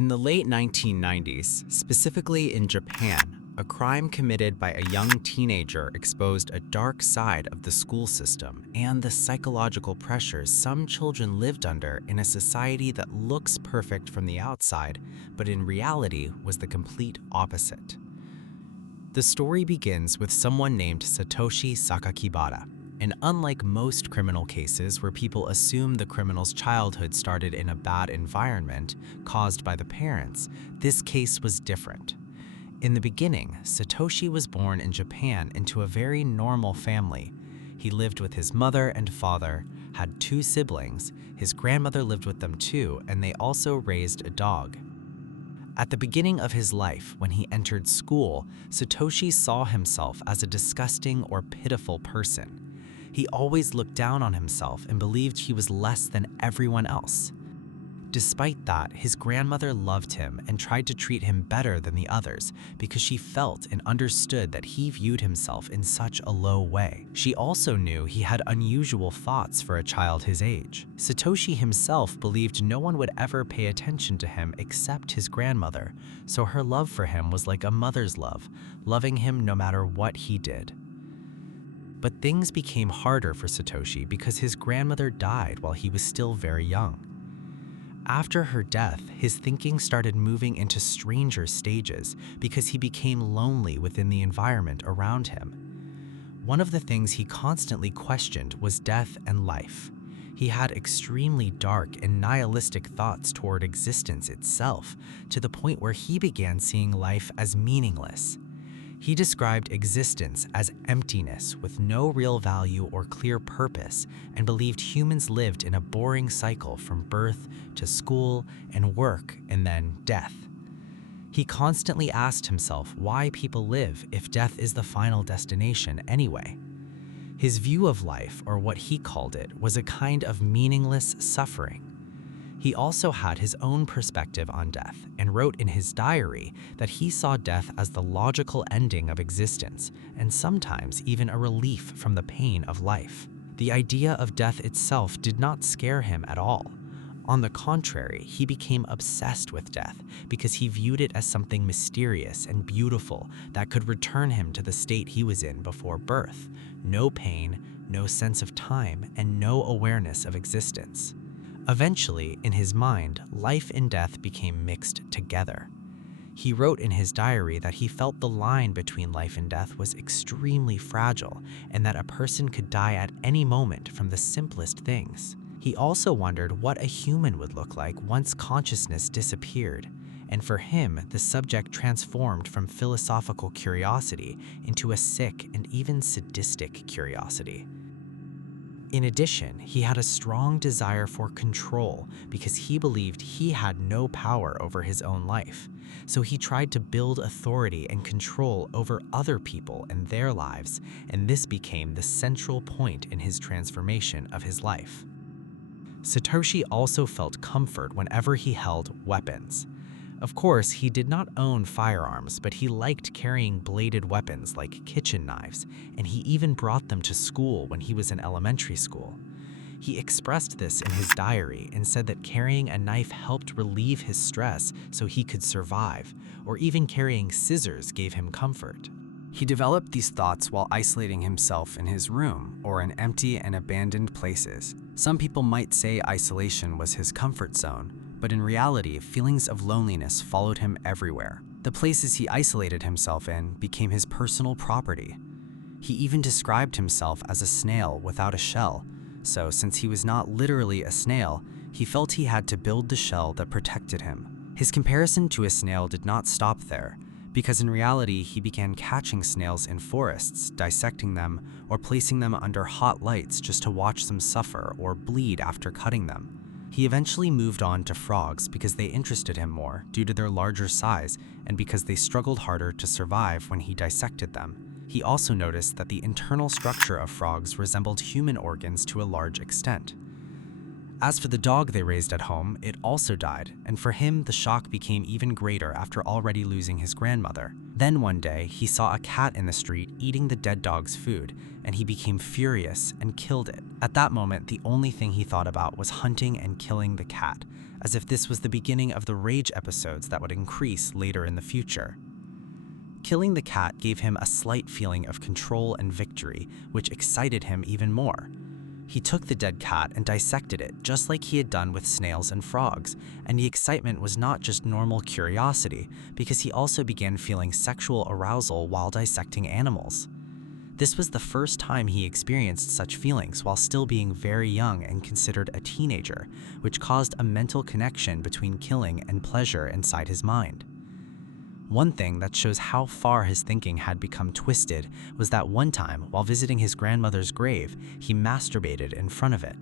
In the late 1990s, specifically in Japan, a crime committed by a young teenager exposed a dark side of the school system and the psychological pressures some children lived under in a society that looks perfect from the outside, but in reality was the complete opposite. The story begins with someone named Satoshi Sakakibara. And unlike most criminal cases where people assume the criminal's childhood started in a bad environment caused by the parents, this case was different. In the beginning, Satoshi was born in Japan into a very normal family. He lived with his mother and father, had 2 siblings, his grandmother lived with them too, and they also raised a dog. At the beginning of his life, when he entered school, Satoshi saw himself as a disgusting or pitiful person. He always looked down on himself and believed he was less than everyone else. Despite that, his grandmother loved him and tried to treat him better than the others because she felt and understood that he viewed himself in such a low way. She also knew he had unusual thoughts for a child his age. Satoshi himself believed no one would ever pay attention to him except his grandmother, so her love for him was like a mother's love, loving him no matter what he did. But things became harder for Satoshi because his grandmother died while he was still very young. After her death, his thinking started moving into stranger stages because he became lonely within the environment around him. One of the things he constantly questioned was death and life. He had extremely dark and nihilistic thoughts toward existence itself, to the point where he began seeing life as meaningless. He described existence as emptiness with no real value or clear purpose, and believed humans lived in a boring cycle from birth to school and work and then death. He constantly asked himself why people live if death is the final destination anyway. His view of life, or what he called it, was a kind of meaningless suffering. He also had his own perspective on death and wrote in his diary that he saw death as the logical ending of existence and sometimes even a relief from the pain of life. The idea of death itself did not scare him at all. On the contrary, he became obsessed with death because he viewed it as something mysterious and beautiful that could return him to the state he was in before birth. No pain, no sense of time, and no awareness of existence. Eventually, in his mind, life and death became mixed together. He wrote in his diary that he felt the line between life and death was extremely fragile and that a person could die at any moment from the simplest things. He also wondered what a human would look like once consciousness disappeared, and for him, the subject transformed from philosophical curiosity into a sick and even sadistic curiosity. In addition, he had a strong desire for control because he believed he had no power over his own life. So he tried to build authority and control over other people and their lives, and this became the central point in his transformation of his life. Satoshi also felt comfort whenever he held weapons. Of course, he did not own firearms, but he liked carrying bladed weapons like kitchen knives, and he even brought them to school when he was in elementary school. He expressed this in his diary and said that carrying a knife helped relieve his stress so he could survive, or even carrying scissors gave him comfort. He developed these thoughts while isolating himself in his room or in empty and abandoned places. Some people might say isolation was his comfort zone, but in reality, feelings of loneliness followed him everywhere. The places he isolated himself in became his personal property. He even described himself as a snail without a shell, so since he was not literally a snail, he felt he had to build the shell that protected him. His comparison to a snail did not stop there, because in reality, he began catching snails in forests, dissecting them, or placing them under hot lights just to watch them suffer or bleed after cutting them. He eventually moved on to frogs because they interested him more due to their larger size and because they struggled harder to survive when he dissected them. He also noticed that the internal structure of frogs resembled human organs to a large extent. As for the dog they raised at home, it also died, and for him the shock became even greater after already losing his grandmother. Then one day, he saw a cat in the street eating the dead dog's food, and he became furious and killed it. At that moment, the only thing he thought about was hunting and killing the cat. as if this was the beginning of the rage episodes that would increase later in the future. Killing the cat gave him a slight feeling of control and victory, which excited him even more. He took the dead cat and dissected it, just like he had done with snails and frogs, and the excitement was not just normal curiosity, because he also began feeling sexual arousal while dissecting animals. This was the first time he experienced such feelings while still being very young and considered a teenager, which caused a mental connection between killing and pleasure inside his mind. One thing that shows how far his thinking had become twisted was that one time, while visiting his grandmother's grave, he masturbated in front of it.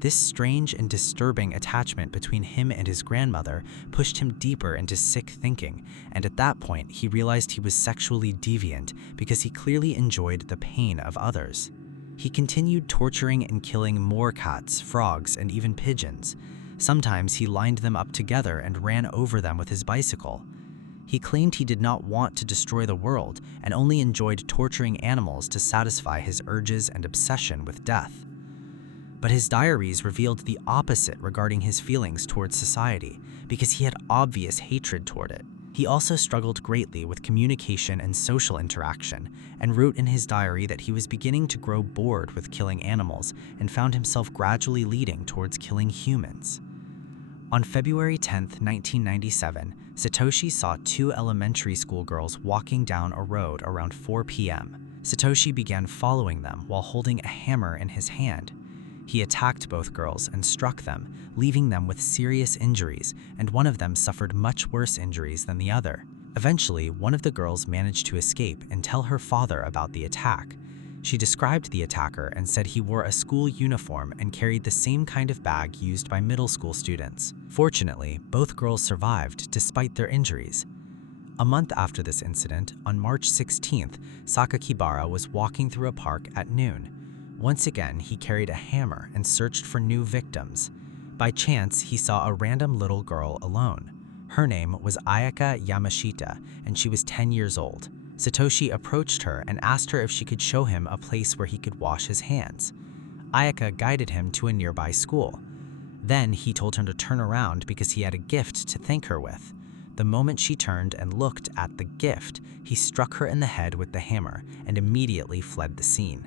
This strange and disturbing attachment between him and his grandmother pushed him deeper into sick thinking, and at that point he realized he was sexually deviant because he clearly enjoyed the pain of others. He continued torturing and killing more cats, frogs, and even pigeons. Sometimes he lined them up together and ran over them with his bicycle. He claimed he did not want to destroy the world and only enjoyed torturing animals to satisfy his urges and obsession with death. But his diaries revealed the opposite regarding his feelings towards society, because he had obvious hatred toward it. He also struggled greatly with communication and social interaction, and wrote in his diary that he was beginning to grow bored with killing animals and found himself gradually leading towards killing humans. On February 10, 1997, Satoshi saw two elementary school girls walking down a road around 4 p.m. Satoshi began following them while holding a hammer in his hand. He attacked both girls and struck them, leaving them with serious injuries, and one of them suffered much worse injuries than the other. Eventually, one of the girls managed to escape and tell her father about the attack. She described the attacker and said he wore a school uniform and carried the same kind of bag used by middle school students. Fortunately, both girls survived despite their injuries. A month after this incident, on March 16th, Sakakibara was walking through a park at noon. Once again, he carried a hammer and searched for new victims. By chance, he saw a random little girl alone. Her name was Ayaka Yamashita, and she was 10 years old. Satoshi approached her and asked her if she could show him a place where he could wash his hands. Ayaka guided him to a nearby school. Then he told her to turn around because he had a gift to thank her with. The moment she turned and looked at the gift, he struck her in the head with the hammer and immediately fled the scene.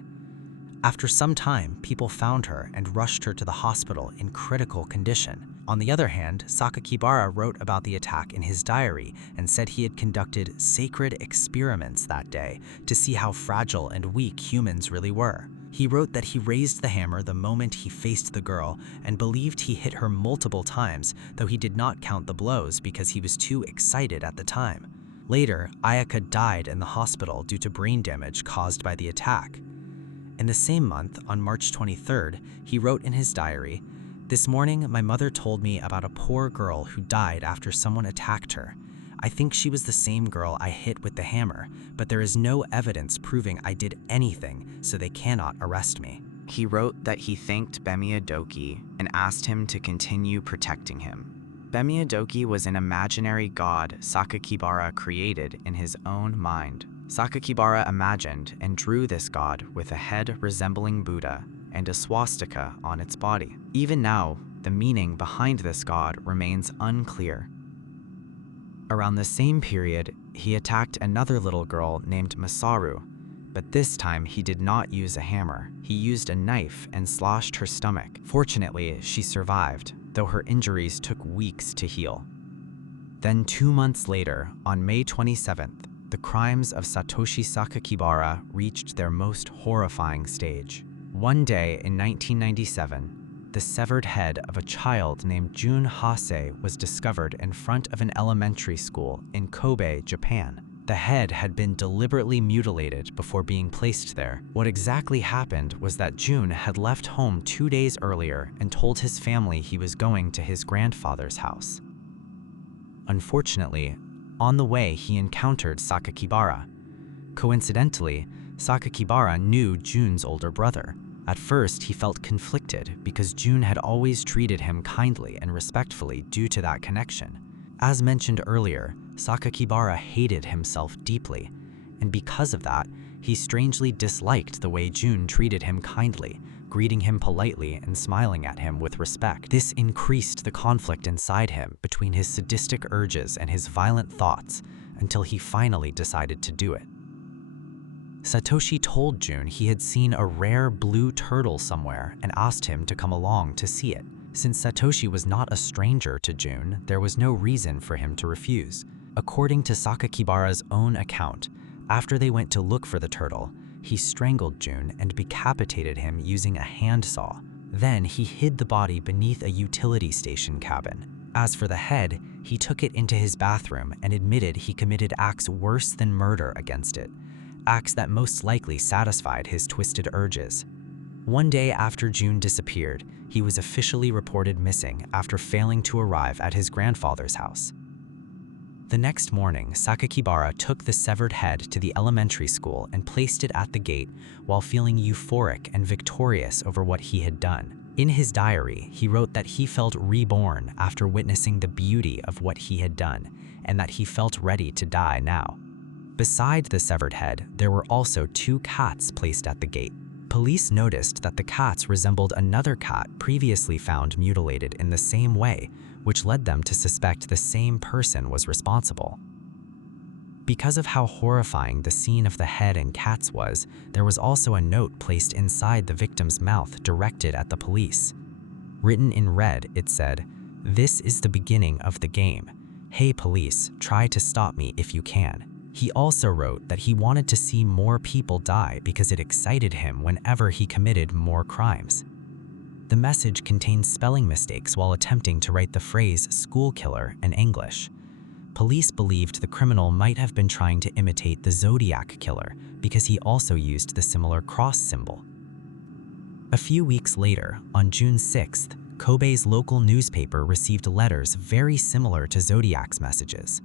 After some time, people found her and rushed her to the hospital in critical condition. On the other hand, Sakakibara wrote about the attack in his diary and said he had conducted sacred experiments that day to see how fragile and weak humans really were. He wrote that he raised the hammer the moment he faced the girl and believed he hit her multiple times, though he did not count the blows because he was too excited at the time. Later, Ayaka died in the hospital due to brain damage caused by the attack. In the same month, on March 23rd, he wrote in his diary, "This morning, my mother told me about a poor girl who died after someone attacked her. I think she was the same girl I hit with the hammer, but there is no evidence proving I did anything, so they cannot arrest me." He wrote that he thanked Bemiyadoki and asked him to continue protecting him. Bemiyadoki was an imaginary god Sakakibara created in his own mind. Sakakibara imagined and drew this god with a head resembling Buddha and a swastika on its body. Even now, the meaning behind this god remains unclear. Around the same period, he attacked another little girl named Masaru, but this time he did not use a hammer. He used a knife and slashed her stomach. Fortunately, she survived, though her injuries took weeks to heal. Then 2 months later, on May 27th, the crimes of Satoshi Sakakibara reached their most horrifying stage. One day in 1997, the severed head of a child named Jun Hase was discovered in front of an elementary school in Kobe, Japan. The head had been deliberately mutilated before being placed there. What exactly happened was that Jun had left home 2 days earlier and told his family he was going to his grandfather's house. Unfortunately, on the way he encountered Sakakibara. Coincidentally, Sakakibara knew Jun's older brother. At first, he felt conflicted because Jun had always treated him kindly and respectfully due to that connection. As mentioned earlier, Sakakibara hated himself deeply, and because of that, He strangely disliked the way June treated him kindly, greeting him politely and smiling at him with respect. This increased the conflict inside him between his sadistic urges and his violent thoughts until he finally decided to do it. Satoshi told June he had seen a rare blue turtle somewhere and asked him to come along to see it. Since Satoshi was not a stranger to June, there was no reason for him to refuse. According to Sakakibara's own account, after they went to look for the turtle, he strangled June and decapitated him using a handsaw. Then he hid the body beneath a utility station cabin. As for the head, he took it into his bathroom and admitted he committed acts worse than murder against it, acts that most likely satisfied his twisted urges. One day after June disappeared, he was officially reported missing after failing to arrive at his grandfather's house. The next morning, Sakakibara took the severed head to the elementary school and placed it at the gate while feeling euphoric and victorious over what he had done. In his diary, he wrote that he felt reborn after witnessing the beauty of what he had done and that he felt ready to die now. Beside the severed head, there were also 2 cats placed at the gate. Police noticed that the cats resembled another cat previously found mutilated in the same way, which led them to suspect the same person was responsible. Because of how horrifying the scene of the head and cats was, there was also a note placed inside the victim's mouth directed at the police. Written in red, it said, "This is the beginning of the game. Hey police, try to stop me if you can." He also wrote that he wanted to see more people die because it excited him whenever he committed more crimes. The message contained spelling mistakes while attempting to write the phrase "school killer" in English. Police believed the criminal might have been trying to imitate the Zodiac killer because he also used the similar cross symbol. A few weeks later, on June 6th, Kobe's local newspaper received letters very similar to Zodiac's messages.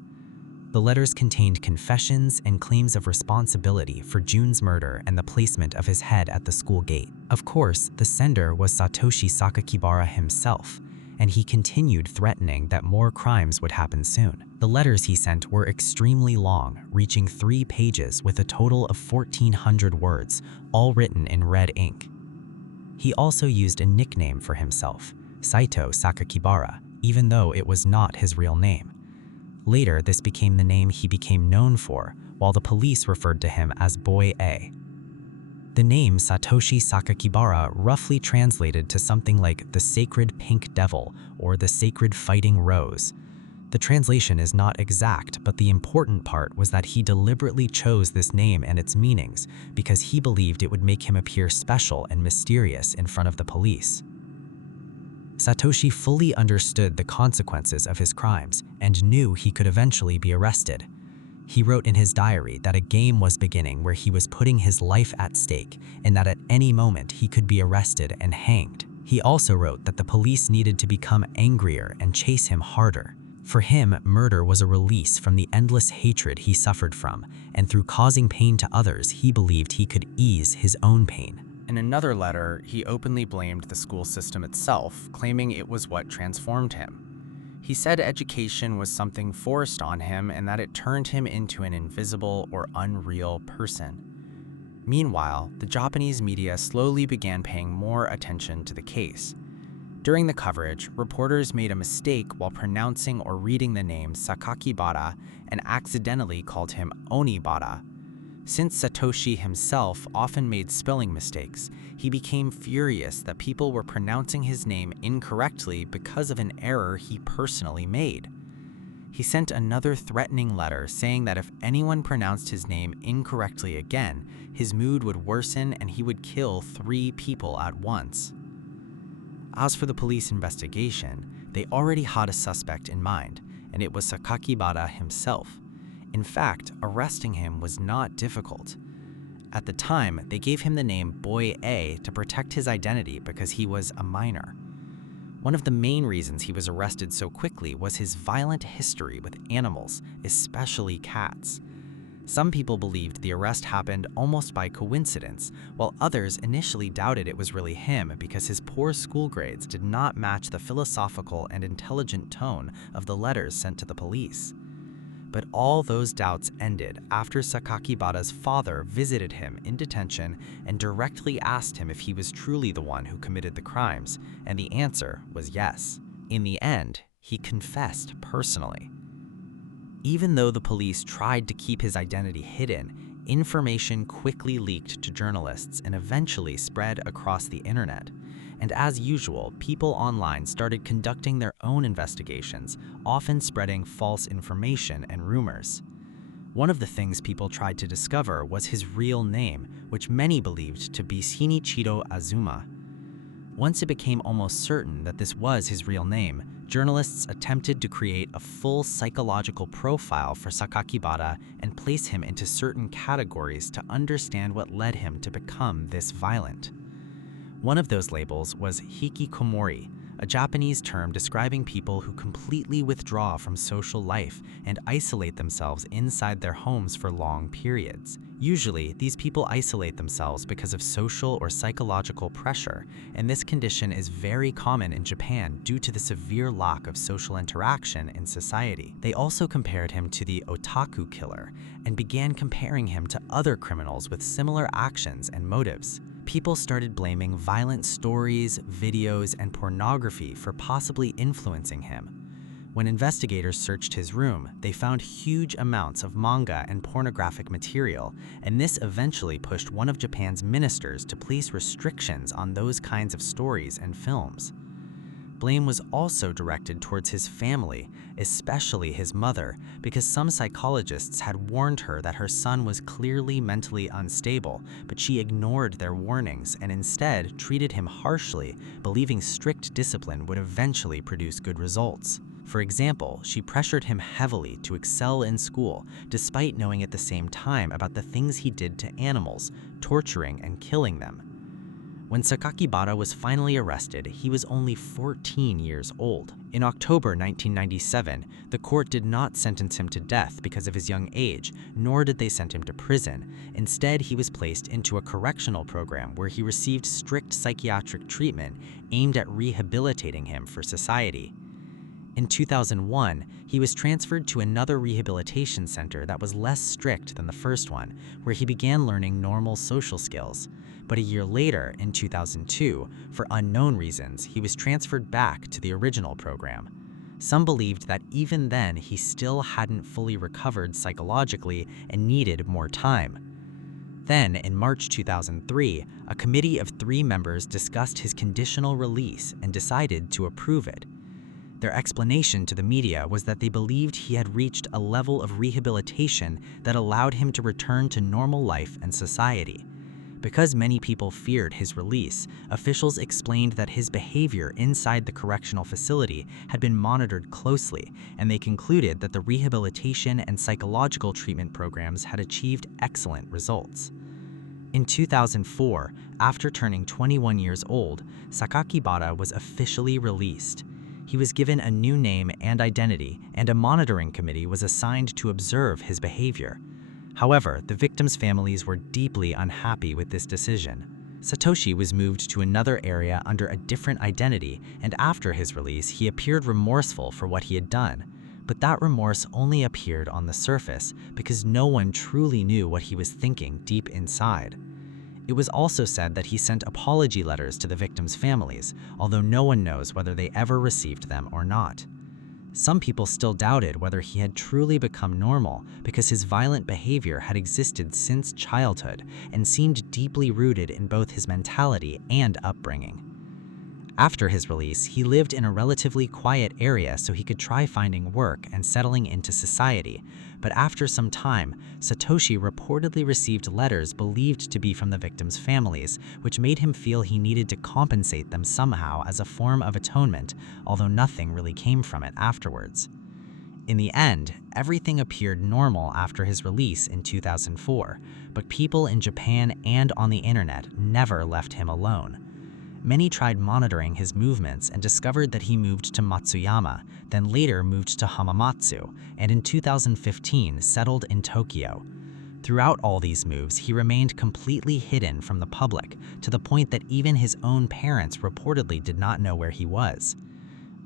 The letters contained confessions and claims of responsibility for June's murder and the placement of his head at the school gate. Of course, the sender was Satoshi Sakakibara himself, and he continued threatening that more crimes would happen soon. The letters he sent were extremely long, reaching 3 pages with a total of 1,400 words, all written in red ink. He also used a nickname for himself, Saito Sakakibara, even though it was not his real name. Later, this became the name he became known for, while the police referred to him as Boy A. The name Satoshi Sakakibara roughly translated to something like the Sacred Pink Devil or the Sacred Fighting Rose. The translation is not exact, but the important part was that he deliberately chose this name and its meanings because he believed it would make him appear special and mysterious in front of the police. Satoshi fully understood the consequences of his crimes and knew he could eventually be arrested. He wrote in his diary that a game was beginning where he was putting his life at stake and that at any moment he could be arrested and hanged. He also wrote that the police needed to become angrier and chase him harder. For him, murder was a release from the endless hatred he suffered from, and through causing pain to others, he believed he could ease his own pain. In another letter, he openly blamed the school system itself, claiming it was what transformed him. He said education was something forced on him and that it turned him into an invisible or unreal person. Meanwhile, the Japanese media slowly began paying more attention to the case. During the coverage, reporters made a mistake while pronouncing or reading the name Sakakibara and accidentally called him Onibara. Since Satoshi himself often made spelling mistakes, he became furious that people were pronouncing his name incorrectly because of an error he personally made. He sent another threatening letter saying that if anyone pronounced his name incorrectly again, his mood would worsen and he would kill 3 people at once. As for the police investigation, they already had a suspect in mind, and it was Sakakibara himself. In fact, arresting him was not difficult. At the time, they gave him the name Boy A to protect his identity because he was a minor. One of the main reasons he was arrested so quickly was his violent history with animals, especially cats. Some people believed the arrest happened almost by coincidence, while others initially doubted it was really him because his poor school grades did not match the philosophical and intelligent tone of the letters sent to the police. But all those doubts ended after Sakakibara's father visited him in detention and directly asked him if he was truly the one who committed the crimes, and the answer was yes. In the end, he confessed personally. Even though the police tried to keep his identity hidden, information quickly leaked to journalists and eventually spread across the internet. And as usual, people online started conducting their own investigations, often spreading false information and rumors. One of the things people tried to discover was his real name, which many believed to be Shinichiro Azuma. Once it became almost certain that this was his real name, journalists attempted to create a full psychological profile for Sakakibara and place him into certain categories to understand what led him to become this violent. One of those labels was hikikomori, a Japanese term describing people who completely withdraw from social life and isolate themselves inside their homes for long periods. Usually, these people isolate themselves because of social or psychological pressure, and this condition is very common in Japan due to the severe lack of social interaction in society. They also compared him to the otaku killer and began comparing him to other criminals with similar actions and motives. People started blaming violent stories, videos, and pornography for possibly influencing him. When investigators searched his room, they found huge amounts of manga and pornographic material, and this eventually pushed one of Japan's ministers to place restrictions on those kinds of stories and films. Blame was also directed towards his family, especially his mother, because some psychologists had warned her that her son was clearly mentally unstable, but she ignored their warnings and instead treated him harshly, believing strict discipline would eventually produce good results. For example, she pressured him heavily to excel in school, despite knowing at the same time about the things he did to animals, torturing and killing them. When Sakakibara was finally arrested, he was only 14 years old. In October 1997, the court did not sentence him to death because of his young age, nor did they send him to prison. Instead, he was placed into a correctional program where he received strict psychiatric treatment aimed at rehabilitating him for society. In 2001, he was transferred to another rehabilitation center that was less strict than the first one, where he began learning normal social skills. But a year later, in 2002, for unknown reasons, he was transferred back to the original program. Some believed that even then he still hadn't fully recovered psychologically and needed more time. Then, in March 2003, a committee of 3 members discussed his conditional release and decided to approve it. Their explanation to the media was that they believed he had reached a level of rehabilitation that allowed him to return to normal life and society. Because many people feared his release, officials explained that his behavior inside the correctional facility had been monitored closely, and they concluded that the rehabilitation and psychological treatment programs had achieved excellent results. In 2004, after turning 21 years old, Sakakibara was officially released. He was given a new name and identity, and a monitoring committee was assigned to observe his behavior. However, the victims' families were deeply unhappy with this decision. Satoshi was moved to another area under a different identity, and after his release, he appeared remorseful for what he had done. But that remorse only appeared on the surface because no one truly knew what he was thinking deep inside. It was also said that he sent apology letters to the victims' families, although no one knows whether they ever received them or not. Some people still doubted whether he had truly become normal because his violent behavior had existed since childhood and seemed deeply rooted in both his mentality and upbringing. After his release, he lived in a relatively quiet area so he could try finding work and settling into society. But after some time, Satoshi reportedly received letters believed to be from the victims' families, which made him feel he needed to compensate them somehow as a form of atonement, although nothing really came from it afterwards. In the end, everything appeared normal after his release in 2004, but people in Japan and on the internet never left him alone. Many tried monitoring his movements and discovered that he moved to Matsuyama, then later moved to Hamamatsu, and in 2015 settled in Tokyo. Throughout all these moves, he remained completely hidden from the public, to the point that even his own parents reportedly did not know where he was.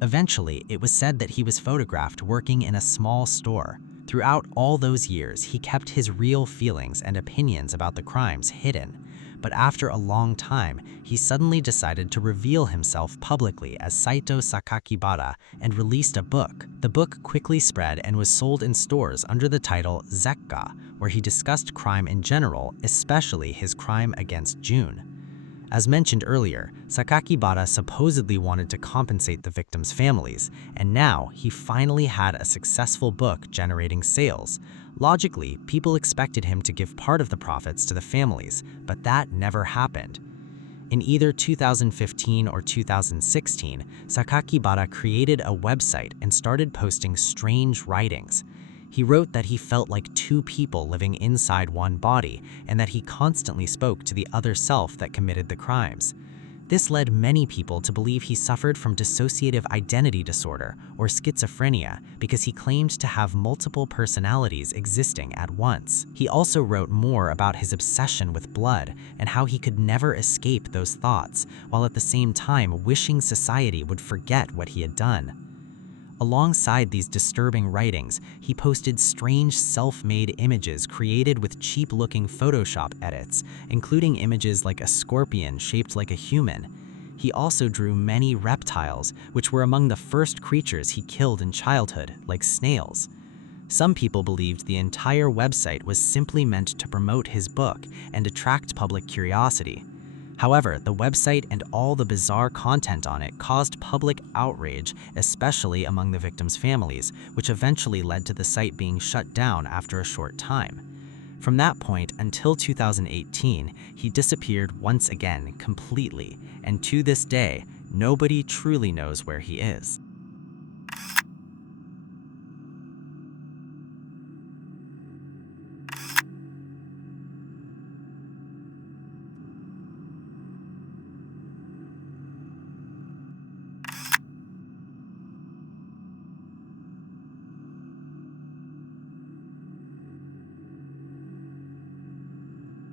Eventually, it was said that he was photographed working in a small store. Throughout all those years, he kept his real feelings and opinions about the crimes hidden. But after a long time, he suddenly decided to reveal himself publicly as Saito Sakakibara and released a book. The book quickly spread and was sold in stores under the title Zekka, where he discussed crime in general, especially his crime against June. As mentioned earlier, Sakakibara supposedly wanted to compensate the victims' families, and now he finally had a successful book generating sales. Logically, people expected him to give part of the profits to the families, but that never happened. In either 2015 or 2016, Sakakibara created a website and started posting strange writings. He wrote that he felt like two people living inside one body and that he constantly spoke to the other self that committed the crimes. This led many people to believe he suffered from dissociative identity disorder or schizophrenia because he claimed to have multiple personalities existing at once. He also wrote more about his obsession with blood and how he could never escape those thoughts, while at the same time wishing society would forget what he had done. Alongside these disturbing writings, he posted strange self-made images created with cheap-looking Photoshop edits, including images like a scorpion shaped like a human. He also drew many reptiles, which were among the first creatures he killed in childhood, like snails. Some people believed the entire website was simply meant to promote his book and attract public curiosity. However, the website and all the bizarre content on it caused public outrage, especially among the victims' families, which eventually led to the site being shut down after a short time. From that point until 2018, he disappeared once again completely, and to this day, nobody truly knows where he is.